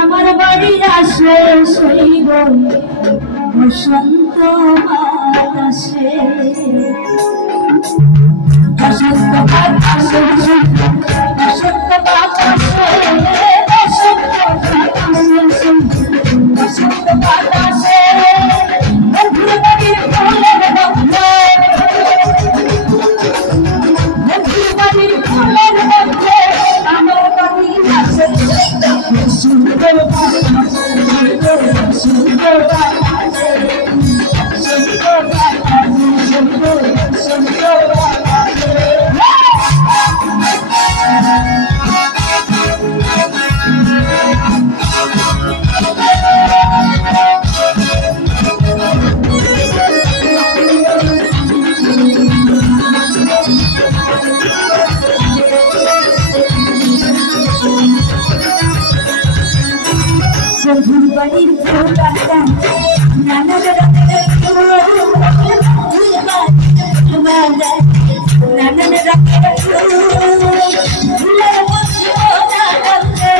আমার বাড়ির আসে সেই বসন্ত বাতাসে বসন্ত বাতাসে বসন্ত বাতাসে বসন্ত বাতাসে বন্ধুর বাড়ির ফুলের মধ্যে বন্ধুর বাড়ির ফুলের মধ্যে আমার বাড়ির আসে সুন্দর বাতাসে সুন্দর বাতাসে সুন্দর বাতাসে সুন্দর সুন্দর বাতাসে বন্ধুর বাড়ির ফুলটা নানা রকমের ফুল নানা রকমের ফুলের মধ্যে ফুলের মধ্যে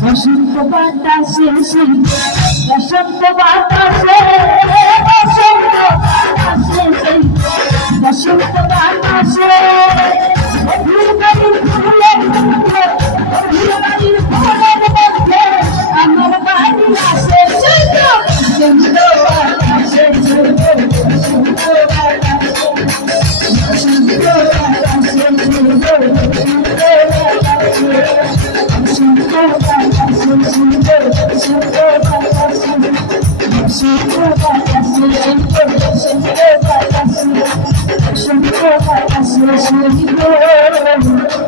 বসন্ত বাতাসে বসন্ত বাতাসে বসন্ত বাতাসে বসন্ত বাতাসে বন্ধুর বাড়ির ফুলের মধ্যে বন্ধুর বাড়ির ফুলের মধ্যে আমার বাড়ি আসে সুন্দর বাতাসে সুন্দর বাতাসে সুন্দর বাতাসে সুন্দর Shut up,